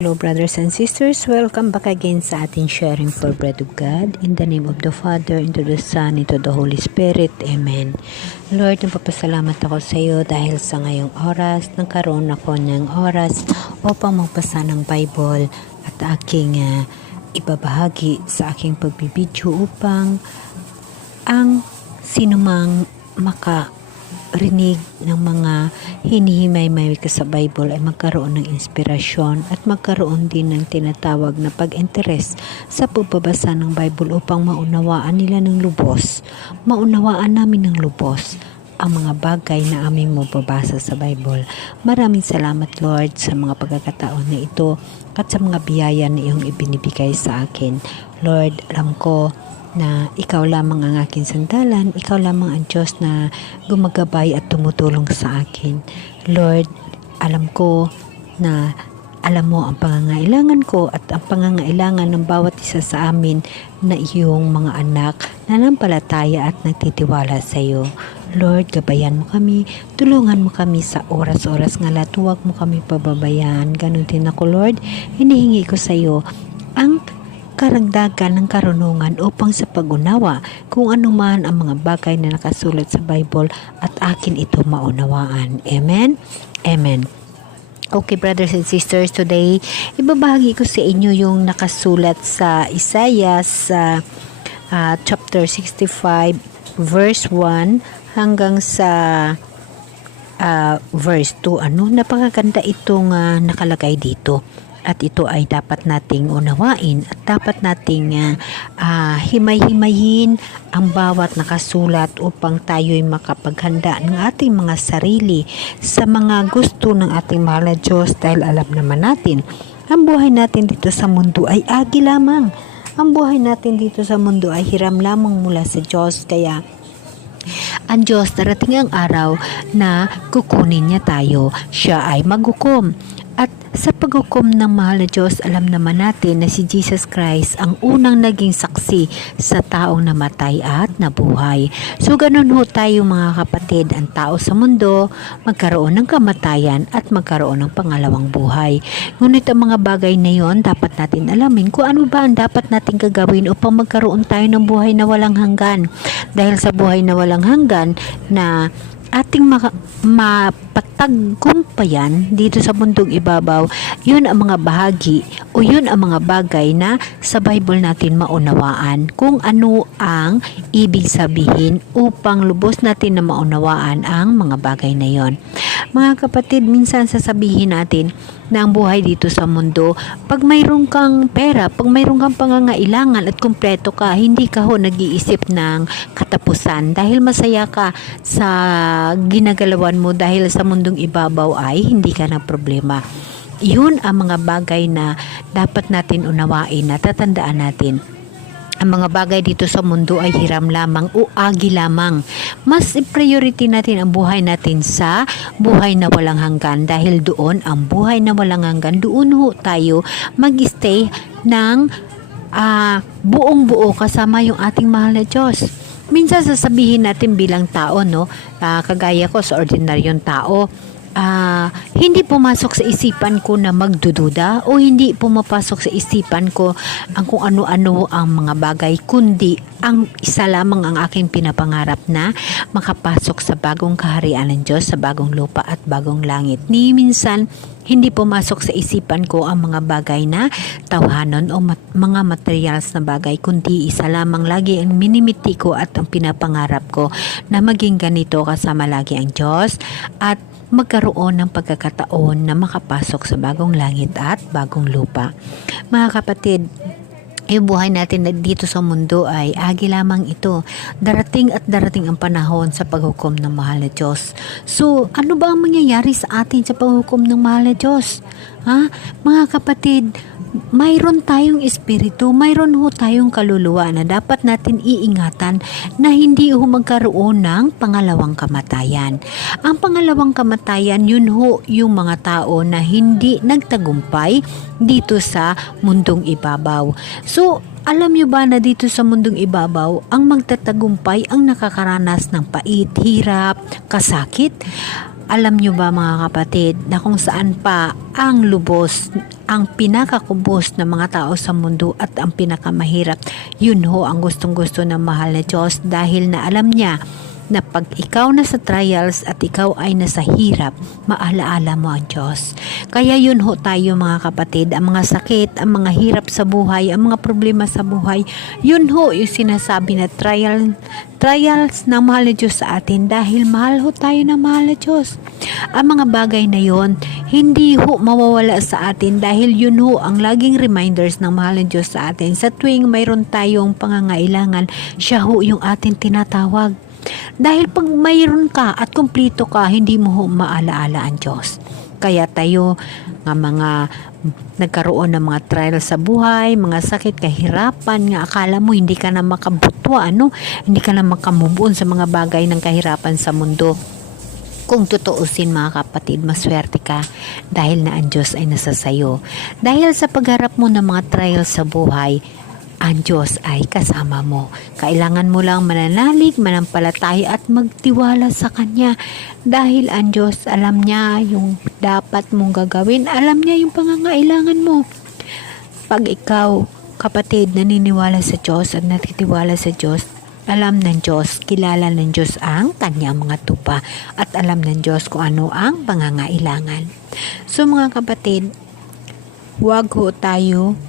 Hello brothers and sisters, welcome back again sa ating sharing for bread of God. In the name of the Father, into the Son, into the Holy Spirit. Amen. Lord, nagpapasalamat ako sa iyo dahil sa ngayong oras, nagkaroon ako ng oras upang magbasa ng Bible at aking ibabahagi sa aking pagbibidyo upang ang sinumang makarinig ng mga hinihimay-may sa Bible ay magkaroon ng inspirasyon at magkaroon din ng tinatawag na pag-interes sa pagbabasa ng Bible upang maunawaan nila ng lubos. Maunawaan namin ng lubos ang mga bagay na aming mababasa sa Bible. Maraming salamat Lord sa mga pagkakataon na ito at sa mga biyaya na iyong ibinibigay sa akin. Lord, alam ko na ikaw lamang ang aking sandalan, ikaw lamang ang Diyos na gumagabay at tumutulong sa akin. Lord, alam ko na alam mo ang pangangailangan ko at ang pangangailangan ng bawat isa sa amin na iyong mga anak na nanampalataya at nagtitiwala sa iyo. Lord, gabayan mo kami, tulungan mo kami sa oras-oras nga lahat, huwag mo kami pababayaan. Ganun din ako Lord, hinihingi ko sa iyo ang karagdagan ng karunungan upang sa pag-unawa kung anuman ang mga bagay na nakasulat sa Bible at akin ito maunawaan. Amen? Amen. Okay brothers and sisters, today ibabahagi ko sa inyo yung nakasulat sa Isaiah sa chapter 65 verse 1 hanggang sa verse 2. Napakaganda itong nakalagay dito. At ito ay dapat nating unawain at dapat nating himay-himayin ang bawat nakasulat upang tayo'y makapaghanda ng ating mga sarili sa mga gusto ng ating mahal na Diyos, dahil alam naman natin ang buhay natin dito sa mundo ay agi lamang. Ang buhay natin dito sa mundo ay hiram lamang mula sa Diyos, kaya ang Diyos darating ang araw na kukunin niya tayo. Siya ay maghukom. At sa paghukom ng mahal na Diyos, alam naman natin na si Jesus Christ ang unang naging saksi sa taong namatay at nabuhay. So ganun ho tayo mga kapatid, ang tao sa mundo magkaroon ng kamatayan at magkaroon ng pangalawang buhay. Ngunit ang mga bagay na yon dapat natin alamin kung ano ba ang dapat natin gagawin upang magkaroon tayo ng buhay na walang hanggan. Dahil sa buhay na walang hanggan na ating mapataggumpayan dito sa mundong ibabaw, yun ang mga bahagi o yun ang mga bagay na sa Bible natin maunawaan kung ano ang ibig sabihin upang lubos natin na maunawaan ang mga bagay na yon. Mga kapatid, minsan sasabihin natin na ang buhay dito sa mundo, pag mayroon kang pera, pag mayroon kang pangangailangan at kumpleto ka, hindi ka ho nag-iisip ng katapusan dahil masaya ka sa ginagalawan mo, dahil sa mundong ibabaw ay hindi ka na problema. Yun ang mga bagay na dapat natin unawain, na tatandaan natin. Ang mga bagay dito sa mundo ay hiram lamang o agi lamang. Mas priority natin ang buhay natin sa buhay na walang hanggan, dahil doon ang buhay na walang hanggan, doon ho tayo mag-stay ng buong buo kasama yung ating mahal na Diyos. Minsan sasabihin natin bilang tao, kagaya ko sa ordinaryong tao, hindi pumasok sa isipan ko na magdududa o hindi pumapasok sa isipan ko ang kung ano-ano ang mga bagay, kundi ang isa lamang ang aking pinapangarap na makapasok sa bagong kaharian ng Diyos, sa bagong lupa at bagong langit. Ni minsan hindi pumasok sa isipan ko ang mga bagay na tawhanon o mga materials na bagay, kundi isa lamang lagi ang minimiti ko at ang pinapangarap ko na maging ganito kasama lagi ang Diyos at magkaroon ng pagkakataon na makapasok sa bagong langit at bagong lupa. Mga kapatid, yung buhay natin dito sa mundo ay agi lamang ito. Darating at darating ang panahon sa paghukom ng mahal na Diyos. So, ano ba ang mangyayari sa atin sa paghukom ng mahal na Diyos? Mga kapatid, mayroon tayong espiritu, mayroon ho tayong kaluluwa na dapat natin iingatan na hindi ho magkaroon ng pangalawang kamatayan. Ang pangalawang kamatayan, yun ho yung mga tao na hindi nagtagumpay dito sa mundong ibabaw. So, alam nyo ba na dito sa mundong ibabaw, ang magtatagumpay ang nakakaranas ng pait, hirap, kasakit? Alam nyo ba mga kapatid na kung saan pa ang lubos ang pinakakubos ng mga tao sa mundo at ang pinakamahirap. Yun ho ang gustong-gusto ng mahal na Diyos, dahil na alam niya na pag ikaw nasa trials at ikaw ay nasa hirap, maalaala mo ang Diyos. Kaya yun ho tayo mga kapatid, ang mga sakit, ang mga hirap sa buhay, ang mga problema sa buhay, yun ho yung sinasabi na trials ng mahal na Diyos sa atin, dahil mahal ho tayo ng mahal na Diyos. Ang mga bagay na yon hindi ho mawawala sa atin, dahil yun ho ang laging reminders ng mahal na Diyos sa atin. Sa tuwing mayroon tayong pangangailangan, siya ho yung atin tinatawag. Dahil pag mayroon ka at kumplito ka, hindi mo ho maalaala ang Diyos. Kaya tayo nga mga nagkaroon ng mga trials sa buhay, mga sakit, kahirapan, nga akala mo hindi ka na makabutwa, hindi ka na makamove on sa mga bagay ng kahirapan sa mundo. Kung tutuusin mga kapatid, maswerte ka dahil na ang Diyos ay nasa sayo. Dahil sa pagharap mo ng mga trials sa buhay, ang Diyos ay kasama mo. Kailangan mo lang mananalig, manampalataya at magtiwala sa Kanya. Dahil ang Diyos, alam niya yung dapat mong gagawin. Alam niya yung pangangailangan mo. Pag ikaw, kapatid, naniniwala sa Diyos at natitiwala sa Diyos, alam ng Diyos, kilala ng Diyos ang Kanyang mga tupa. At alam ng Diyos kung ano ang pangangailangan. So mga kapatid, huwag ho tayo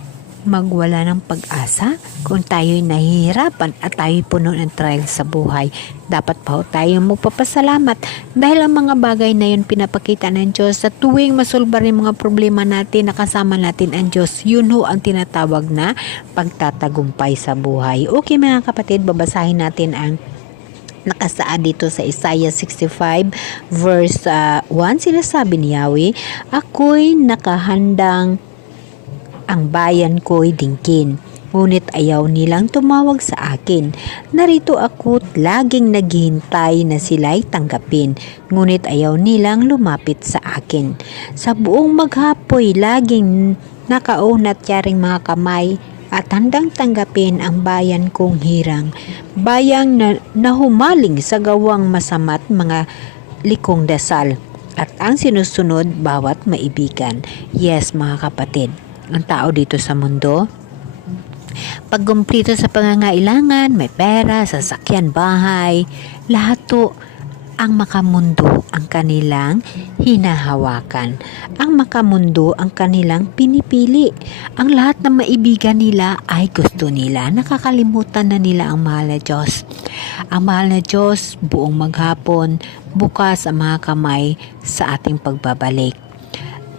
magwala ng pag-asa kung tayo'y nahihirapan at tayo'y puno ng trials sa buhay. Dapat pa ho tayong magpapasalamat dahil ang mga bagay na yun pinapakita ng Diyos. Sa tuwing masolbar yung mga problema natin, nakasama natin ang Diyos, yun ho ang tinatawag na pagtatagumpay sa buhay. Okay mga kapatid, babasahin natin ang nakasaad dito sa Isaiah 65 verse 1. Sinasabi ni Yahweh, ako'y nakahandang ang bayan ko'y dingkin, ngunit ayaw nilang tumawag sa akin. Narito ako't laging naghihintay na sila'y tanggapin, ngunit ayaw nilang lumapit sa akin. Sa buong maghapoy laging nakaunat yaring mga kamay at handang tanggapin ang bayan kong hirang. Bayang na humaling sa gawang masama't mga likong dasal at ang sinusunod bawat maibigan. Yes mga kapatid, ang tao dito sa mundo, pag kumplito sa pangangailangan, may pera, sasakyan, bahay, lahat to ang makamundo ang kanilang hinahawakan. Ang makamundo ang kanilang pinipili. Ang lahat ng maibigan nila ay gusto nila. Nakakalimutan na nila ang mahal na Diyos. Ang mahal na Diyos, buong maghapon, bukas ang mga kamay sa ating pagbabalik.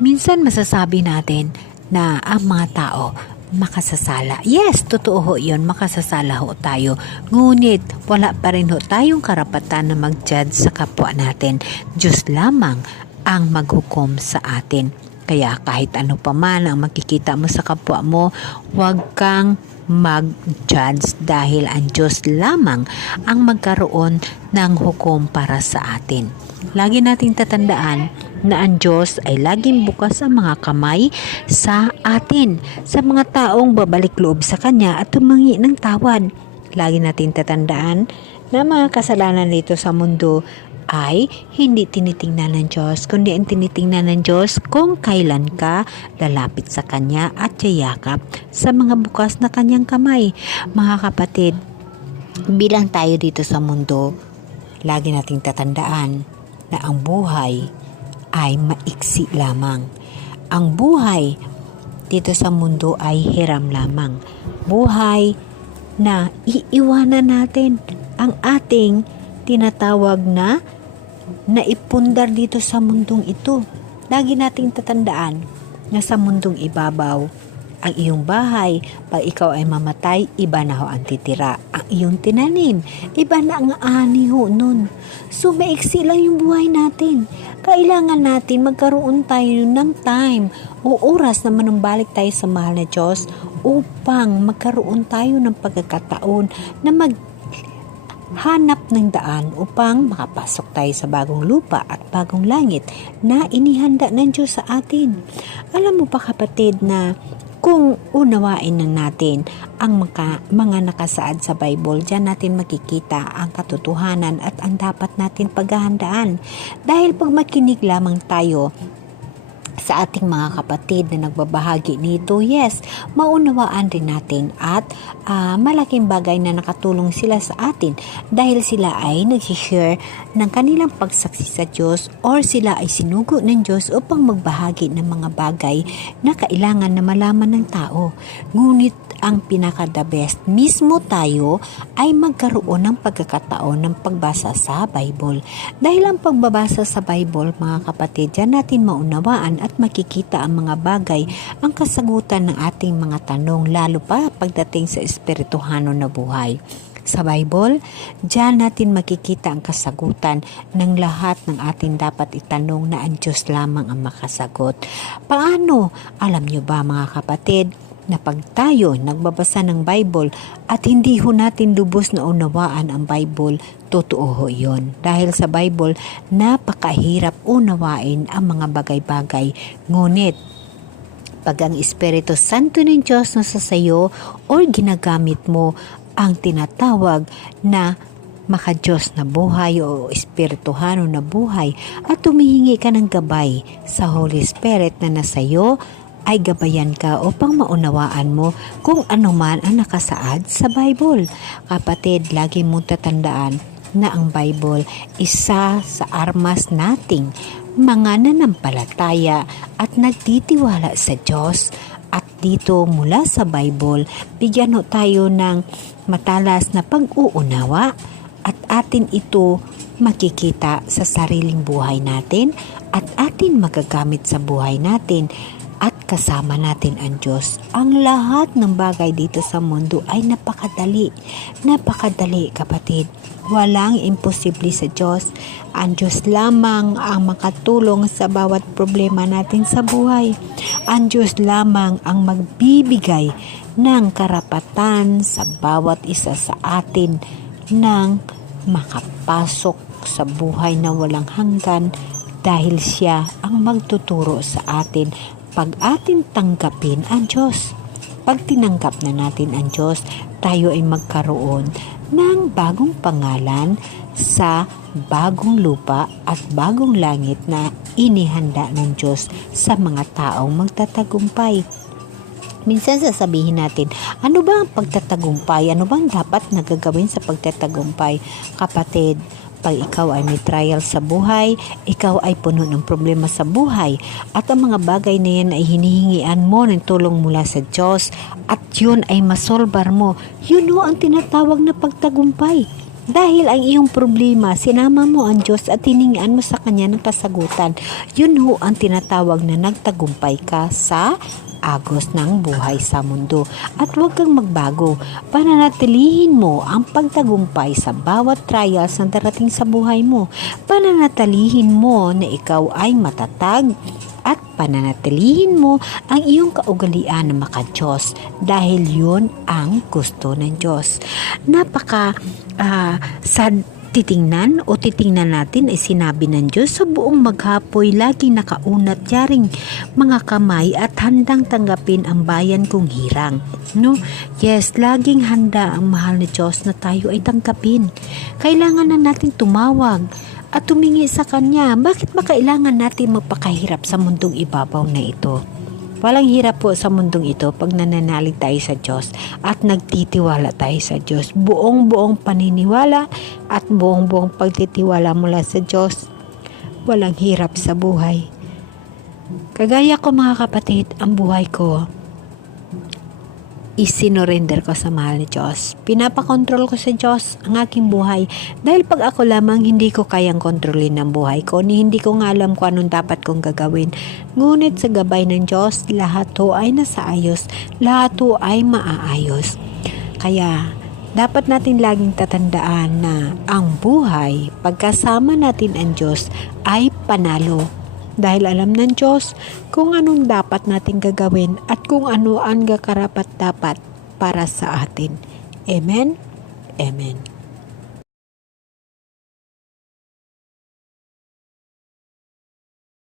Minsan masasabi natin na ang mga tao makasasala. Yes, totoo ho yun, makasasala ho tayo. Ngunit wala pa rin ho tayong karapatan na mag-judge sa kapwa natin. Diyos lamang ang maghukom sa atin. Kaya kahit ano pa man ang makikita mo sa kapwa mo, huwag kang mag-judge dahil ang Diyos lamang ang magkaroon ng hukom para sa atin. Lagi nating tatandaan na ang Diyos ay laging bukas ang mga kamay sa atin, sa mga taong babalik loob sa Kanya at tumangi ng tawad. Lagi natin tatandaan na mga kasalanan dito sa mundo ay hindi tinitingnan ng Diyos, kundi ang tinitingnan ng Diyos kung kailan ka lalapit sa Kanya at yayakap sa mga bukas na Kanyang kamay. Mga kapatid, bilang tayo dito sa mundo, lagi nating tatandaan na ang buhay ay maiksi lamang. Ang buhay dito sa mundo ay hiram lamang. Buhay na iiwanan natin ang ating tinatawag na naipundar dito sa mundong ito. Lagi nating tatandaan na sa mundong ibabaw, ang iyong bahay, pag ikaw ay mamatay, iba na ho ang titira. Ang iyong tinanim, iba na ang ani ho nun. So, maiksi lang yung buhay natin. Kailangan natin magkaroon tayo ng time o oras na manumbalik tayo sa mahal na Diyos upang magkaroon tayo ng pagkakataon na maghanap ng daan upang makapasok tayo sa bagong lupa at bagong langit na inihanda ng Diyos sa atin. Alam mo pa kapatid na kung unawain na natin ang mga nakasaad sa Bible, diyan natin makikita ang katotohanan at ang dapat natin paghahandaan. Dahil pag makinig lamang tayo sa ating mga kapatid na nagbabahagi nito. Yes, maunawaan rin natin at malaking bagay na nakatulong sila sa atin dahil sila ay nag-share ng kanilang pagsaksi sa Diyos or sila ay sinugo ng Diyos upang magbahagi ng mga bagay na kailangan na malaman ng tao. Ngunit ang pinaka-the best, mismo tayo ay magkaroon ng pagkakataon ng pagbasa sa Bible. Dahil ang pagbabasa sa Bible, mga kapatid, diyan natin maunawaan at makikita ang mga bagay, ang kasagutan ng ating mga tanong, lalo pa pagdating sa espirituhano na buhay. Sa Bible, diyan natin makikita ang kasagutan ng lahat ng ating dapat itanong na ang Diyos lamang ang makasagot. Paano? Alam nyo ba mga kapatid, na pag tayo nagbabasa ng Bible at hindi ho natin lubos na unawaan ang Bible, totoo ho yun. Dahil sa Bible, napakahirap unawain ang mga bagay-bagay. Ngunit, pag ang Espiritu Santo ng Diyos nasa sayo o ginagamit mo ang tinatawag na maka-Diyos na buhay o espirituhano na buhay at humihingi ka ng gabay sa Holy Spirit na nasa iyo, ay gabayan ka upang maunawaan mo kung ano man ang nakasaad sa Bible. Kapatid, lagi mong tatandaan na ang Bible isa sa armas nating mga nanampalataya at nagtitiwala sa Diyos. At dito mula sa Bible, bigyan tayo ng matalas na pag-uunawa at atin ito makikita sa sariling buhay natin at atin magagamit sa buhay natin. At kasama natin ang Diyos. Ang lahat ng bagay dito sa mundo ay napakadali. Napakadali, kapatid. Walang imposible sa Diyos. Ang Diyos lamang ang makatulong sa bawat problema natin sa buhay. Ang Diyos lamang ang magbibigay ng karapatan sa bawat isa sa atin ng makapasok sa buhay na walang hanggan dahil siya ang magtuturo sa atin pag atin tanggapin ang Diyos. Pag tinanggap na natin ang Diyos, tayo ay magkaroon ng bagong pangalan sa bagong lupa at bagong langit na inihanda ng Diyos sa mga taong magtatagumpay. Minsan sasabihin natin, ano ba ang pagtatagumpay? Ano bang dapat na gagawin sa pagtatagumpay? Kapatid, pag ikaw ay may trial sa buhay, ikaw ay puno ng problema sa buhay, at ang mga bagay na yan ay hinihingian mo ng tulong mula sa Diyos, at yun ay masolbar mo, yun ho ang tinatawag na pagtagumpay. Dahil ang iyong problema, sinama mo ang Diyos at hiningian mo sa Kanya ng kasagutan, yun ho ang tinatawag na nagtagumpay ka sa agos ng buhay sa mundo. At huwag kang magbago. Pananatilihin mo ang pagtagumpay sa bawat trials na darating sa buhay mo. Pananatilihin mo na ikaw ay matatag at pananatilihin mo ang iyong kaugalian na maka-Diyos dahil yun ang gusto ng Diyos. Sad titingnan natin ay sinabi ng Diyos sa buong maghapoy laging nakaunat yaring mga kamay at handang tanggapin ang bayan kong hirang. No? Yes, laging handa ang mahal na Diyos na tayo ay tanggapin. Kailangan na natin tumawag at tumingi sa Kanya. Bakit ba kailangan natin magpakahirap sa mundong ibabaw na ito? Walang hirap po sa mundong ito pag nananalig tayo sa Diyos at nagtitiwala tayo sa Diyos. Buong-buong paniniwala at buong-buong pagtitiwala mula sa Diyos. Walang hirap sa buhay. Kagaya ko mga kapatid, ang buhay ko isinorender ko sa mahal ni Diyos. Pinapakontrol ko sa Diyos ang aking buhay dahil pag ako lamang hindi ko kayang kontrolin ang buhay ko ni hindi ko nga alam kung anong dapat kong gagawin. Ngunit sa gabay ng Diyos, lahat to ay nasa ayos, lahat to ay maaayos. Kaya dapat natin laging tatandaan na ang buhay, pagkasama natin ang Diyos, ay panalo. Dahil alam ng Diyos kung anong dapat natin gagawin at kung ano ang karapat-dapat para sa atin. Amen? Amen.